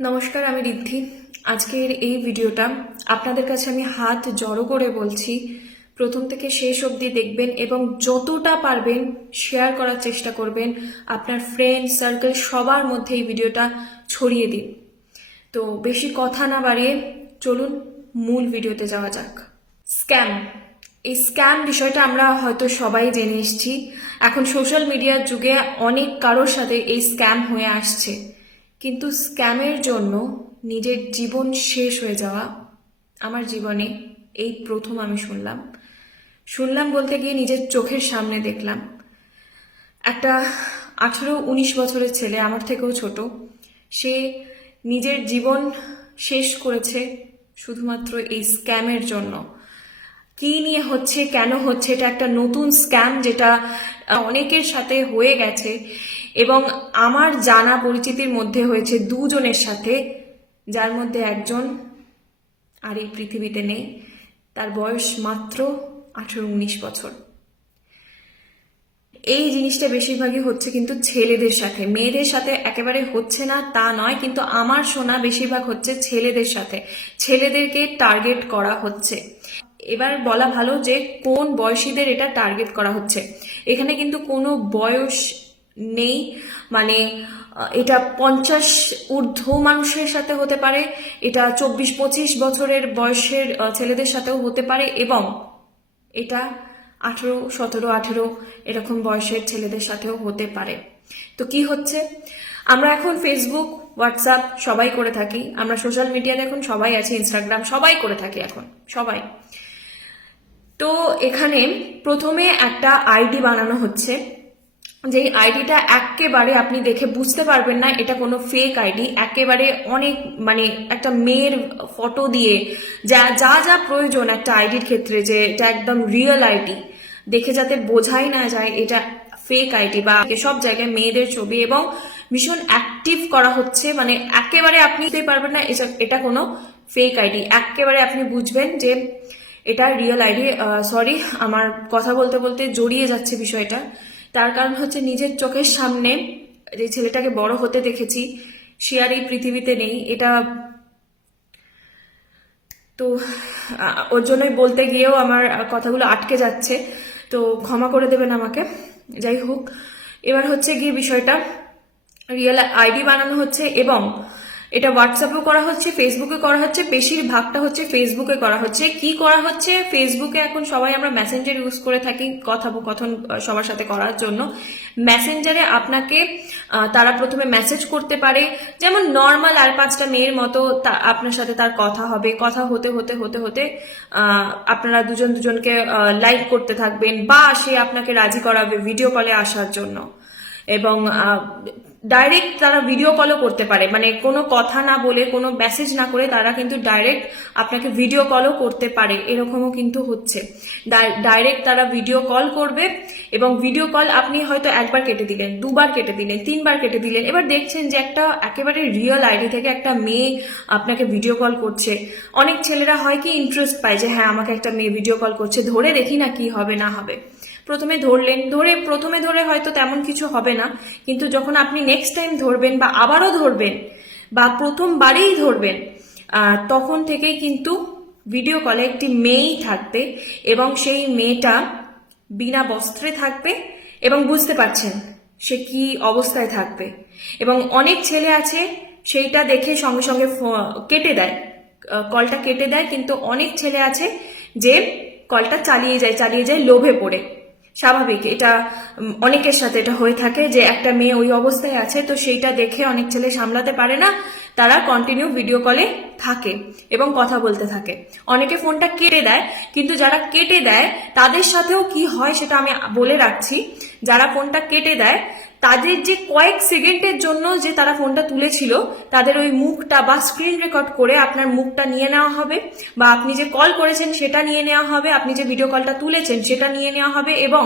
নমস্কার, আমি রিদ্ধি। আজকের এই ভিডিওটা আপনাদের কাছে আমি হাত জড়ো করে বলছি, প্রথম থেকে শেষ অবধি দেখবেন এবং যতটা পারবেন শেয়ার করার চেষ্টা করবেন। আপনার ফ্রেন্ড সার্কেল সবার মধ্যে এই ভিডিওটা ছড়িয়ে দিন। তো বেশি কথা না বাড়িয়ে চলুন মূল ভিডিওতে যাওয়া যাক। স্ক্যাম, এই স্ক্যাম বিষয়টা আমরা হয়তো সবাই জেনে এসেছি। এখন সোশ্যাল মিডিয়ার যুগে অনেক কারোর সাথে এই স্ক্যাম হয়ে আসছে, কিন্তু স্ক্যামের জন্য নিজের জীবন শেষ হয়ে যাওয়া আমার জীবনে এই প্রথম আমি শুনলাম বলতে গিয়ে নিজের চোখের সামনে দেখলাম। একটা 18-19 বছরের ছেলে, আমার থেকেও ছোট, সে নিজের জীবন শেষ করেছে শুধুমাত্র এই স্ক্যামের জন্য। কি নিয়ে হচ্ছে, কেন হচ্ছে, এটা একটা নতুন স্ক্যাম যেটা অনেকের সাথে হয়ে গেছে এবং আমার জানা পরিচিতির মধ্যে হয়েছে দুজনের সাথে, যার মধ্যে একজন আর এই পৃথিবীতে নেই। তার বয়স মাত্র 18-19 বছর। এই জিনিসটা বেশিরভাগই হচ্ছে কিন্তু ছেলেদের সাথে, মেয়েদের সাথে একেবারে হচ্ছে না তা নয়, কিন্তু আমার শোনা বেশিরভাগ হচ্ছে ছেলেদের সাথে। ছেলেদেরকে টার্গেট করা হচ্ছে। এবার বলা ভালো যে কোন বয়সীদের এটা টার্গেট করা হচ্ছে। এখানে কিন্তু কোনো বয়স নেই, মানে এটা 50 ঊর্ধ্ব মানুষের সাথে হতে পারে, এটা 24-25 বছরের বয়সের ছেলেদের সাথেও হতে পারে এবং এটা 18, 17, 18 এরকম বয়সের ছেলেদের সাথেও হতে পারে। তো কি হচ্ছে, আমরা এখন ফেসবুক, হোয়াটসঅ্যাপ সবাই করে থাকি, আমরা সোশ্যাল মিডিয়াতে এখন সবাই আছি, ইনস্টাগ্রাম সবাই করে থাকি এখন সবাই। তো এখানে প্রথমে একটা আইডি বানানো হচ্ছে, যে আইডিটা একেবারে আপনি দেখে বুঝতে পারবেন না এটা কোনো ফেক আইডি। একেবারে অনেক, মানে একটা মেয়ের ফটো দিয়ে যা যা যা প্রয়োজন একটা আইডির ক্ষেত্রে, যে এটা একদম রিয়েল আইডি, দেখে যাতে বোঝাই না যায় এটা ফেক আইডি। বা সব জায়গায় মেয়েদের ছবি এবং ভীষণ অ্যাক্টিভ করা হচ্ছে, মানে একেবারে আপনি দেখতে পারবেন না এটা কোনো ফেক আইডি। একেবারে আপনি বুঝবেন যে এটা রিয়েল আইডি। সরি, আমার কথা বলতে বলতে জড়িয়ে যাচ্ছে বিষয়টা। তার কারণ হচ্ছে নিজের চোখের সামনে যে ছেলেটাকে বড় হতে দেখেছি, সে আর এই পৃথিবীতে নেই। এটা তো ওর জন্যই বলতে গিয়েও আমার কথাগুলো আটকে যাচ্ছে, তো ক্ষমা করে দেবেন আমাকে। যাই হোক, এবার হচ্ছে গিয়ে বিষয়টা, রিয়েল আইডি বানানো হচ্ছে এবং এটা হোয়াটসঅ্যাপেও করা হচ্ছে, ফেসবুকে করা হচ্ছে, বেশিরভাগটা হচ্ছে ফেসবুকে করা হচ্ছে। কি করা হচ্ছে, ফেসবুকে এখন সবাই আমরা মেসেঞ্জার ইউজ করে থাকি কথোপকথন সবার সাথে করার জন্য। মেসেঞ্জারে আপনাকে তারা প্রথমে মেসেজ করতে পারে, যেমন নর্মাল আর 5টা মেয়ের মতো আপনার সাথে তার কথা হবে। কথা হতে হতে হতে হতে আপনারা দুজন দুজনকে লাইক করতে থাকবেন, বা সে আপনাকে রাজি করাবে ভিডিও কলে আসার জন্য। এবং ডাইরেক্ট তারা ভিডিও কলও করতে পারে, মানে কোনো কথা না বলে, কোনো মেসেজ না করে তারা কিন্তু ডাইরেক্ট আপনাকে ভিডিও কলও করতে পারে। এরকমও কিন্তু হচ্ছে, ডাইরেক্ট তারা ভিডিও কল করবে এবং ভিডিও কল আপনি হয়তো একবার কেটে দিলেন, দুবার কেটে দিলেন, 3বার কেটে দিলেন, এবার দেখছেন যে একটা একেবারে রিয়েল আইডি থেকে একটা মেয়ে আপনাকে ভিডিও কল করছে। অনেক ছেলেরা হয় কি ইন্টারেস্ট পায় যে হ্যাঁ আমাকে একটা মেয়ে ভিডিও কল করছে, ধরে দেখি না কি হবে না হবে। প্রথমে ধরলেন, প্রথমে ধরে হয়তো তেমন কিছু হবে না, কিন্তু যখন আপনি নেক্সট টাইম ধরবেন বা আবারও ধরবেন বা প্রথমবারেই ধরবেন, তখন থেকেই কিন্তু ভিডিও কলে একটি মেয়েই থাকবে এবং সেই মেয়েটা বিনা বস্ত্রে থাকবে এবং বুঝতে পারছেন সে কি অবস্থায় থাকবে। এবং অনেক ছেলে আছে সেইটা দেখে সঙ্গে সঙ্গে কেটে দেয়, কলটা কেটে দেয়, কিন্তু অনেক ছেলে আছে যে কলটা চালিয়ে যায় লোভে পড়ে। স্বাভাবিক, এটা অনেকের সাথে এটা হয়ে থাকে যে একটা মেয়ে ওই অবস্থায় আছে, তো সেইটা দেখে অনেক ছেলে সামলাতে পারে না, তারা কন্টিনিউ ভিডিও কলে থাকে এবং কথা বলতে থাকে। অনেকে ফোনটা কেটে দেয়, কিন্তু যারা কেটে দেয় তাদের সাথেও কি হয় সেটা আমি বলে রাখছি। যারা ফোনটা কেটে দেয় তাদের যে কয়েক সেকেন্ডের জন্য যে তারা ফোনটা তুলেছিল, তাদের ওই মুখটা বা স্ক্রিন রেকর্ড করে আপনার মুখটা নিয়ে নেওয়া হবে, বা আপনি যে কল করেছেন সেটা নিয়ে নেওয়া হবে, আপনি যে ভিডিও কলটা তুলেছেন সেটা নিয়ে নেওয়া হবে এবং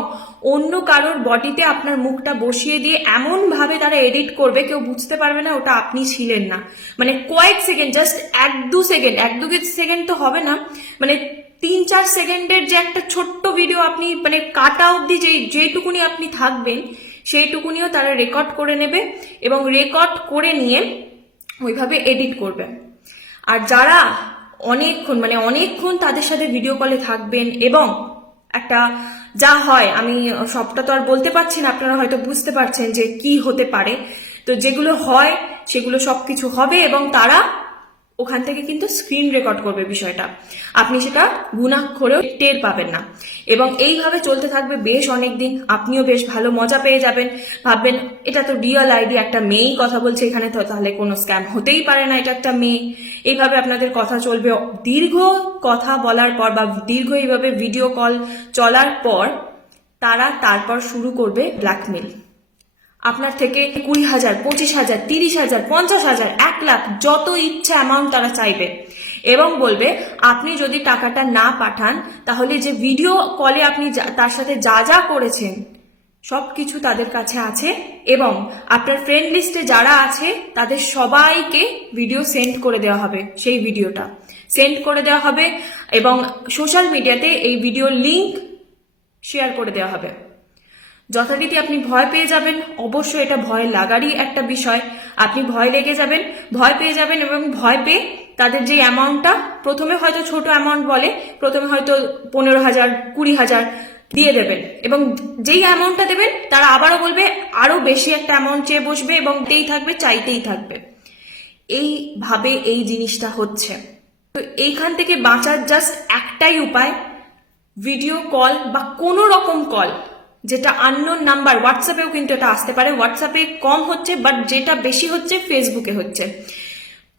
অন্য কারোর বডিতে আপনার মুখটা বসিয়ে দিয়ে এমন ভাবে তারা এডিট করবে কেউ বুঝতে পারবে না ওটা আপনি ছিলেন না। মানে কয়েক সেকেন্ড, জাস্ট 1-2 সেকেন্ড তো হবে না, মানে 3-4 সেকেন্ডের যে একটা ছোট্ট ভিডিও আপনি, মানে কাটা অবধি যেইটুকুনি আপনি থাকবেন সেইটুকুনিও তারা রেকর্ড করে নেবে এবং রেকর্ড করে নিয়ে ওইভাবে এডিট করবেন। আর যারা অনেকক্ষণ তাদের সাথে ভিডিও কলে থাকবেন এবং একটা যা হয়, আমি সবটা তো আর বলতে পারছি না, আপনারা হয়তো বুঝতে পারছেন যে কি হতে পারে। তো যেগুলো হয় সেগুলো সবকিছু হবে এবং তারা ওখান থেকে কিন্তু স্ক্রিন রেকর্ড করবে বিষয়টা, আপনি সেটা গুণাক্ষরেও টের পাবেন না। এবং এইভাবে চলতে থাকবে বেশ অনেকদিন, আপনিও বেশ ভালো মজা পেয়ে যাবেন, ভাববেন এটা তো রিয়েল আইডি, একটা মেয়েই কথা বলছে এখানে, তো তাহলে কোনো স্ক্যাম হতেই পারে না, এটা একটা মেয়ে। এইভাবে আপনাদের কথা চলবে দীর্ঘ কথা বলার পর বা দীর্ঘ এইভাবে ভিডিও কল চলার পর তারা তারপর শুরু করবে ব্ল্যাকমেল। আপনার থেকে 20,000, 25,000, 30,000, 50,000, 1 লাখ যত ইচ্ছা অ্যামাউন্ট তারা চাইবে এবং বলবে আপনি যদি টাকাটা না পাঠান তাহলে যে ভিডিও কলে আপনি তার সাথে যা যা করেছেন সবকিছু তাদের কাছে আছে এবং আপনার ফ্রেন্ড লিস্টে যারা আছে তাদের সবাইকে ভিডিও সেন্ড করে দেওয়া হবে, সেই ভিডিওটা সেন্ড করে দেওয়া হবে এবং সোশ্যাল মিডিয়াতে এই ভিডিওর লিংক শেয়ার করে দেওয়া হবে। যথারীতি আপনি ভয় পেয়ে যাবেন, অবশ্যই এটা ভয় লাগারই একটা বিষয়, আপনি ভয় পেয়ে যাবেন এবং ভয় পেয়ে তাদের যে অ্যামাউন্টটা প্রথমে হয়তো ছোট অ্যামাউন্ট বলে, প্রথমে হয়তো 15,000, 20,000 দিয়ে দেবেন এবং যেই অ্যামাউন্টটা দেবেন তারা আবারও বলবে আরো বেশি একটা অ্যামাউন্ট চেয়ে বসবে এবং চাইতেই থাকবে। এইভাবে এই জিনিসটা হচ্ছে। তো এইখান থেকে বাঁচার জাস্ট একটাই উপায়, ভিডিও কল বা কোনো রকম কল যেটা আননোন নাম্বার, হোয়াটসঅ্যাপেও কিন্তু এটা আসতে পারে, হোয়াটসঅ্যাপে কম হচ্ছে বাট যেটা বেশি হচ্ছে ফেসবুকে হচ্ছে।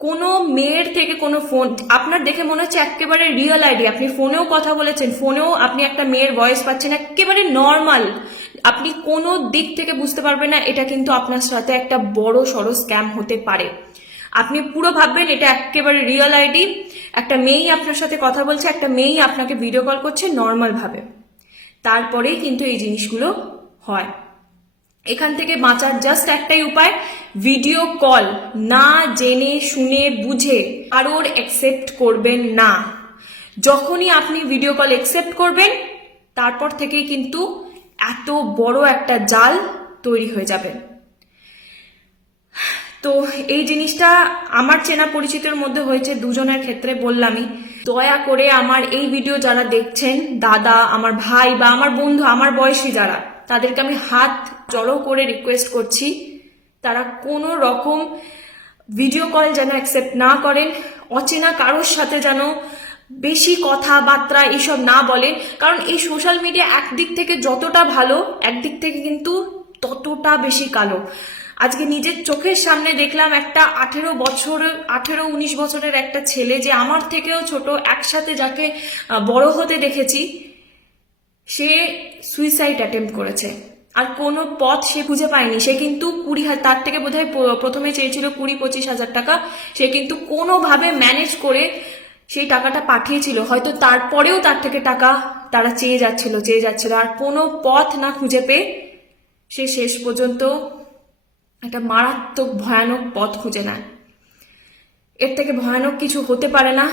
কোনো মেয়ের থেকে কোনো ফোন আপনার দেখে মনে হচ্ছে একেবারে রিয়েল আইডি, আপনি ফোনেও কথা বলেছেন, ফোনেও আপনি একটা মেয়ের ভয়েস পাচ্ছেন, একেবারে নর্মাল, আপনি কোনো দিক থেকে বুঝতে পারবেন না এটা কিন্তু আপনার সাথে একটা বড় সড়ো স্ক্যাম হতে পারে। আপনি পুরো ভাববেন এটা একেবারে রিয়েল আইডি, একটা মেয়েই আপনার সাথে কথা বলছে, একটা মেয়েই আপনাকে ভিডিও কল করছে নর্মাল ভাবে, তারপরেই কিন্তু এই জিনিসগুলো হয়। এখান থেকে বাঁচার জাস্ট একটাই উপায়, ভিডিও কল না জেনে শুনে বুঝে কারোর অ্যাকসেপ্ট করবেন না। যখনই আপনি ভিডিও কল অ্যাকসেপ্ট করবেন তারপর থেকেই কিন্তু এত বড় একটা জাল তৈরি হয়ে যাবে। তো এই জিনিসটা আমার চেনা পরিচিতের মধ্যে হয়েছে, দুজনের ক্ষেত্রে বললামই। দয়া করে আমার এই ভিডিও যারা দেখছেন, দাদা, আমার ভাই বা আমার বন্ধু, আমার বয়সী যারা, তাদেরকে আমি হাত জড়ো করে রিকোয়েস্ট করছি তারা কোনো রকম ভিডিও কল যেন অ্যাকসেপ্ট না করেন, অচেনা কারোর সাথে যেন বেশি কথাবার্তা এইসব না বলেন, কারণ এই সোশ্যাল মিডিয়া একদিক থেকে যতটা ভালো একদিক থেকে কিন্তু ততটা বেশি কালো। আজকে নিজের চোখের সামনে দেখলাম একটা 18-19 বছরের একটা ছেলে, যে আমার থেকেও ছোট, একসাথে যাকে বড় হতে দেখেছি, সে সুইসাইড অ্যাটেম্প্ট করেছে আর কোনো পথ সে খুঁজে পায়নি। সে কিন্তু 20,000, তার থেকে বোধহয় প্রথমে চেয়েছিল 20-25,000 টাকা, সে কিন্তু কোনোভাবে ম্যানেজ করে সেই টাকাটা পাঠিয়েছিল, হয়তো তারপরেও তার থেকে টাকা তারা চেয়ে যাচ্ছিল আর কোনো পথ না খুঁজে পেয়ে সে শেষ পর্যন্ত একটা মারাত্মক ভয়ানক পথ খুঁজে নেয়। এর থেকে ভয়ানক কিছু হতে পারে না।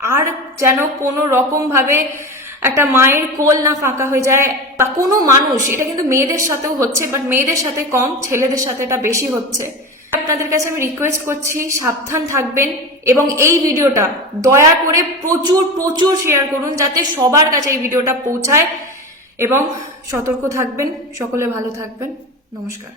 আর যেন কোনো রকম ভাবে একটা মায়ের কোল না ফাঁকা হয়ে যায় বা কোনো মানুষ, এটা কিন্তু মেয়েদের সাথেও হচ্ছে বাট মেয়েদের সাথে কম, ছেলেদের সাথে এটা বেশি হচ্ছে। আপনাদের কাছে আমি রিকোয়েস্ট করছি সাবধান থাকবেন এবং এই ভিডিওটা দয়া করে প্রচুর শেয়ার করুন যাতে সবার কাছে এই ভিডিওটা পৌঁছায় এবং সতর্ক থাকবেন। সকলে ভালো থাকবেন। নমস্কার।